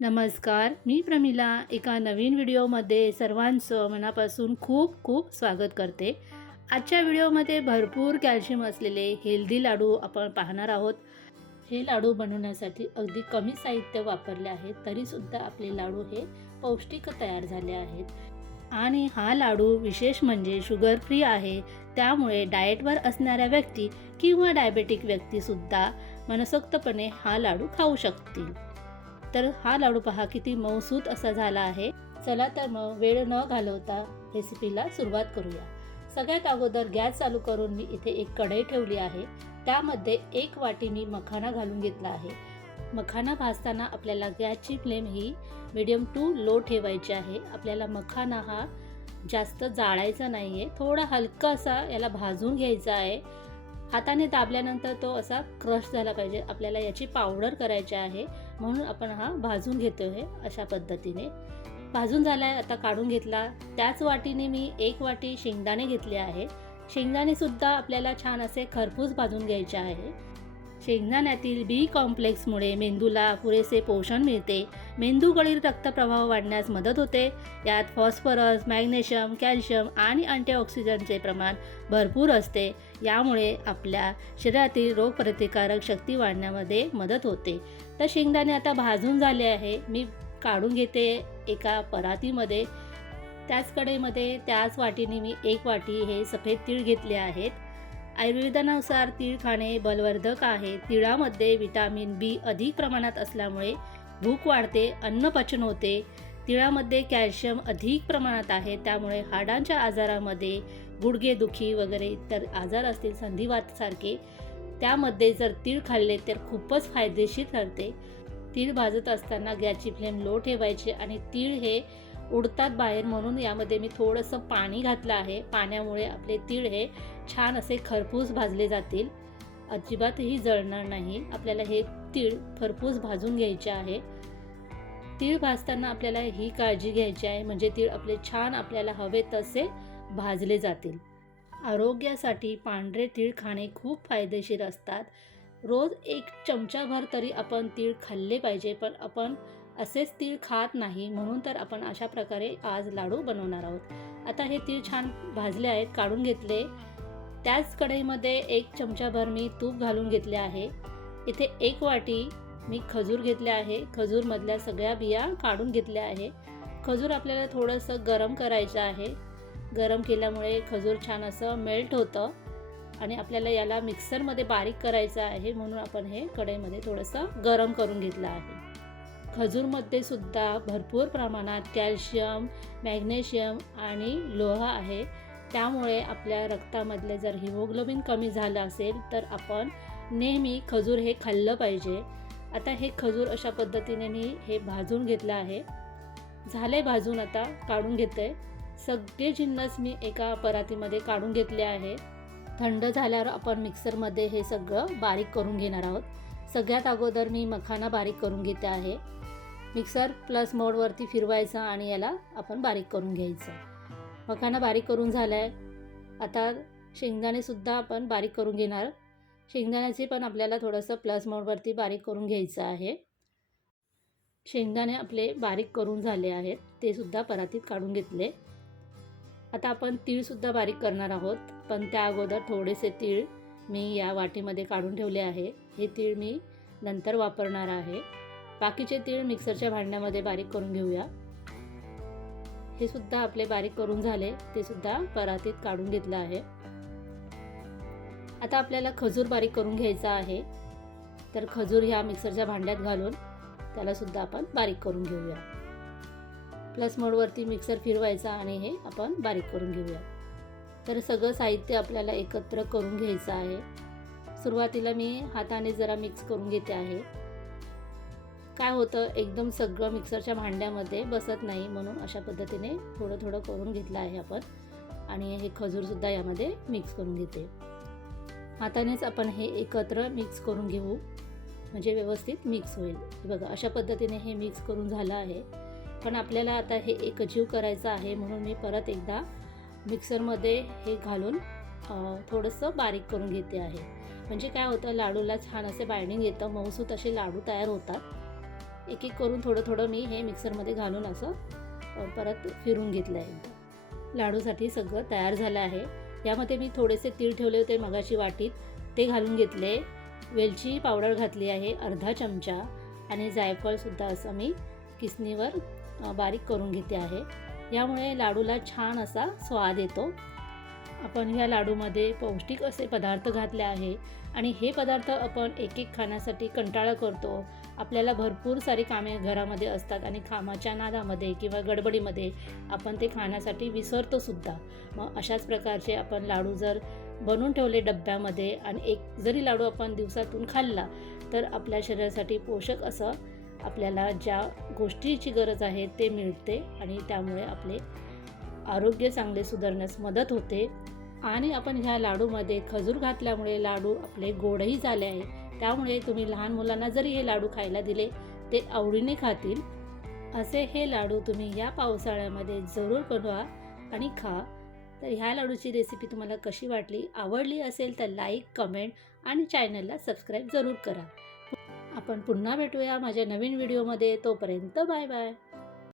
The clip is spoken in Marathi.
नमस्कार मी प्रमिला. एका नवीन व्हिडिओमध्ये सर्वांचं मनापासून खूप खूप स्वागत करते. आजच्या व्हिडिओमध्ये भरपूर कॅल्शियम असलेले हेल्दी लाडू आपण पाहणार आहोत. हे लाडू बनवण्यासाठी अगदी कमी साहित्य वापरले आहे तरीसुद्धा आपले लाडू हे पौष्टिक तयार झाले आहेत. आणि हा लाडू विशेष म्हणजे शुगर फ्री आहे. त्यामुळे डाएटवर असणाऱ्या व्यक्ती किंवा डायबेटिक व्यक्तीसुद्धा मनसोक्तपणे हा लाडू खाऊ शकतील. तर हा लाडू पहा किती मऊसूत असा झाला आहे. चला तर मग वेळ न घालवता रेसिपीला सुरुवात करूया. सगळ्यात अगोदर गॅस चालू करून मी इथे एक कढई ठेवली आहे. त्यामध्ये एक वाटी मी मखाना घालून घेतला आहे. मखाना भाजताना आपल्याला गॅसची फ्लेम ही मिडियम टू लो ठेवायची आहे. आपल्याला मखाना हा जास्त जाळायचा नाही आहे थोडा हलका असा याला भाजून घ्यायचा आहे. हाताने दाबल्यानंतर तो असा क्रश झाला पाहिजे. आपल्याला याची पावडर करायची आहे. म्हणून आपण हा भाजून घेतो आहे अशा पद्धतीने. भाजून झाला आहे आता काढून घेतला. त्याच वाटीने मी एक वाटी शेंगदाणे घेतले आहे. शेंगदाणेसुद्धा आपल्याला छान असे खरपूस भाजून घ्यायचे आहे. शेंगदाण्यातील बी कॉम्प्लेक्समुळे मेंदूला पुरेसे पोषण मिळते. मेंदूकडील रक्तप्रवाह वाढण्यास मदत होते. यात फॉस्फरस मॅग्नेशियम कॅल्शियम आणि अँटीऑक्सिजनचे प्रमाण भरपूर असते. यामुळे आपल्या शरीरातील रोगप्रतिकारक शक्ती वाढण्यामध्ये मदत होते. तर शेंगदाणे आता भाजून झाले आहे. मी काढून घेते एका परातीमध्ये. त्याच कडेमध्ये त्याच वाटीने मी एक वाटी हे सफेद तीळ घेतले आहेत. आयुर्वेदानुसार तीळ खाणे बलवर्धक आहे. तिळामध्ये विटामिन बी अधिक प्रमाणात असल्यामुळे भूक वाढते अन्न पचन होते. तिळामध्ये कॅल्शियम अधिक प्रमाणात आहे त्यामुळे हाडांच्या आजारामध्ये गुडघेदुखी वगैरे इतर आजार असतील संधिवातसारखे त्यामध्ये जर तीळ खाल्ले तर खूपच फायदेशीर ठरते. तीळ भाजत असताना गॅसची फ्लेम लो ठेवायची आणि तीळ हे उडतात बाहेर म्हणून यामध्ये मी थोडंसं पाणी घातलं आहे. पाण्यामुळे आपले तीळ हे छान असे खरपूस भाजले जातील. अजिबातही जळणार नाही. आपल्याला हे तीळ खरपूस भाजून घ्यायचे आहे. तीळ भाजताना आपल्याला ही काळजी घ्यायची आहे. म्हणजे तीळ आपले छान आपल्याला हवे तसे भाजले जातील. आरोग्यासाठी पांढरे तीळ खाणे खूप फायदेशीर असतात. रोज एक चमचाभर तरी आपण तीळ खाल्ले पाहिजे. पण आपण असेच तीळ खात नाही म्हणून तर आपण अशा प्रकारे आज लाडू बनवणार आहोत. आता हे तीळ छान भाजले आहेत काढून घेतले. त्याच कढईमध्ये एक चमचाभर मी तूप घालून घेतले आहे. इथे एक वाटी मी खजूर घेतले आहे. खजूरमधल्या सगळ्या बिया काढून घेतल्या आहे. खजूर आपल्याला थोडंसं गरम करायचं आहे. गरम केल्यामुळे खजूर छान असं मेल्ट होतं आणि आपल्याला याला मिक्सरमध्ये बारीक करायचं आहे म्हणून आपण हे कढईमध्ये थोडंसं गरम करून घेतलं आहे. खजूरमध्ये सुद्धा भरपूर प्रमाणात कॅल्शियम मॅग्नेशियम आणि लोह आहे. त्यामुळे आपल्या रक्तामधले जर हिमोग्लोबिन कमी झालं असेल तर आपण नेहमी खजूर हे खाल्लं पाहिजे. आता हे खजूर अशा पद्धतीने मी हे भाजून घेतलं आहे. झाले भाजून आता काढून घेते सगळे जिन्नस मी एका परातीमध्ये काढून घेतले आहे. थंड झाल्यावर आपण मिक्सरमध्ये हे सगळं बारीक करून घेणार आहोत. सगळ्यात अगोदर मी मखाना बारीक करून घेते आहे. मिक्सर प्लस मोडवरती फिरवायचा आणि याला आपण बारीक करून घ्यायचं. मखाना बारीक करून झाला आहे आता शेंगदाणेसुद्धा आपण बारीक करून घेणार. शेंगदाण्याची पण आपल्याला थोडंसं प्लस मोडवरती बारीक करून घ्यायचं आहे. शेंगदाणे आपले बारीक करून झाले आहेत. ते सुद्धा परातीत काढून घेतले. आता आपण तीळसुद्धा बारीक करणार आहोत. पण त्या अगोदर थोडेसे तीळ मी या वाटीमध्ये काढून ठेवले आहे. हे तीळ मी नंतर वापरणार आहे. बाकीचे तीळ मिक्सरच्या भांड्यामध्ये बारीक करून घेऊया. हे सुद्धा आपले बारीक करून झाले ते सुद्धा परातीत काढून घेतलं आहे. आता आपल्याला खजूर बारीक करून घ्यायचा आहे. तर खजूर ह्या मिक्सरच्या भांड्यात घालून त्याला सुद्धा आपण बारीक करून घेऊया. प्लस मोडवरती मिक्सर फिरवायचा आणि हे आपण बारीक करून घेऊया. तर सगळं साहित्य आपल्याला एकत्र करून घ्यायचं आहे. सुरुवातीला मी हाताने जरा मिक्स करून घेते आहे. काय होतं एकदम सगळं मिक्सरच्या भांड्यामध्ये बसत नाही म्हणून अशा पद्धतीने थोडं थोडं करून घेतलं आहे आपण. आणि हे खजूरसुद्धा यामध्ये मिक्स करून घेते. हातानेच आपण हे एकत्र मिक्स करून घेऊ. म्हणजे व्यवस्थित मिक्स होईल. बघा अशा पद्धतीने हे मिक्स करून झालं आहे. पण आपल्याला आता हे एकजीव करायचं आहे म्हणून मी परत एकदा मिक्सरमध्ये हे घालून थोडंसं बारीक करून घेते आहे. म्हणजे काय होतं लाडूला छान असे बाइंडिंग येतं. मऊसूत असे लाडू तयार होतात. एक एक करून थोडं थोडं मी हे मिक्सरमध्ये घालून असं परत फिरून घेतलं आहे लाडूसाठी सगळं तयार झालं आहे. यामध्ये मी थोडेसे तीळ ठेवले होते मगाशी वाटीत. ते घालून घेतले. वेलची पावडर घातली आहे अर्धा चमचा. आणि जायफळसुद्धा असं मी किसणीवर बारीक करून घेते आहे. यामुळे लाडूला छान असा स्वाद येतो. आपण ह्या लाडूमध्ये पौष्टिक असे पदार्थ घातले आहे. आणि हे पदार्थ आपण एक एक खाण्यासाठी कंटाळा करतो. आपल्याला भरपूर सारी कामे घरामध्ये असतात आणि कामाच्या नादामध्ये किंवा गडबडीमध्ये आपण ते खाण्यासाठी विसरतो सुद्धा. मग अशाच प्रकारचे आपण लाडू जर बनवून ठेवले डब्यामध्ये आणि एक जरी लाडू आपण दिवसातून खाल्ला तर आपल्या शरीरासाठी पोषक असं आपल्याला ज्या गोष्टीची गरज आहे ते मिळते आणि त्यामुळे आपले आरोग्य चांगले सुधारण्यास मदत होते. आणि आपण ह्या लाडूमध्ये खजूर घातल्यामुळे लाडू आपले गोडही झाले आहे. त्यामुळे तुम्ही लहान मुलांना जरी हे लाडू खायला दिले ते आवडीने खातील. असे हे लाडू तुम्ही या पावसाळ्यामध्ये जरूर बनवा आणि खा. तर ह्या लाडूची रेसिपी तुम्हाला कशी वाटली आवडली असेल तर लाईक कमेंट आणि चॅनलला सबस्क्राईब जरूर करा. आपण पुन्हा भेटूया माझ्या नवीन व्हिडिओमध्ये तोपर्यंत बाय बाय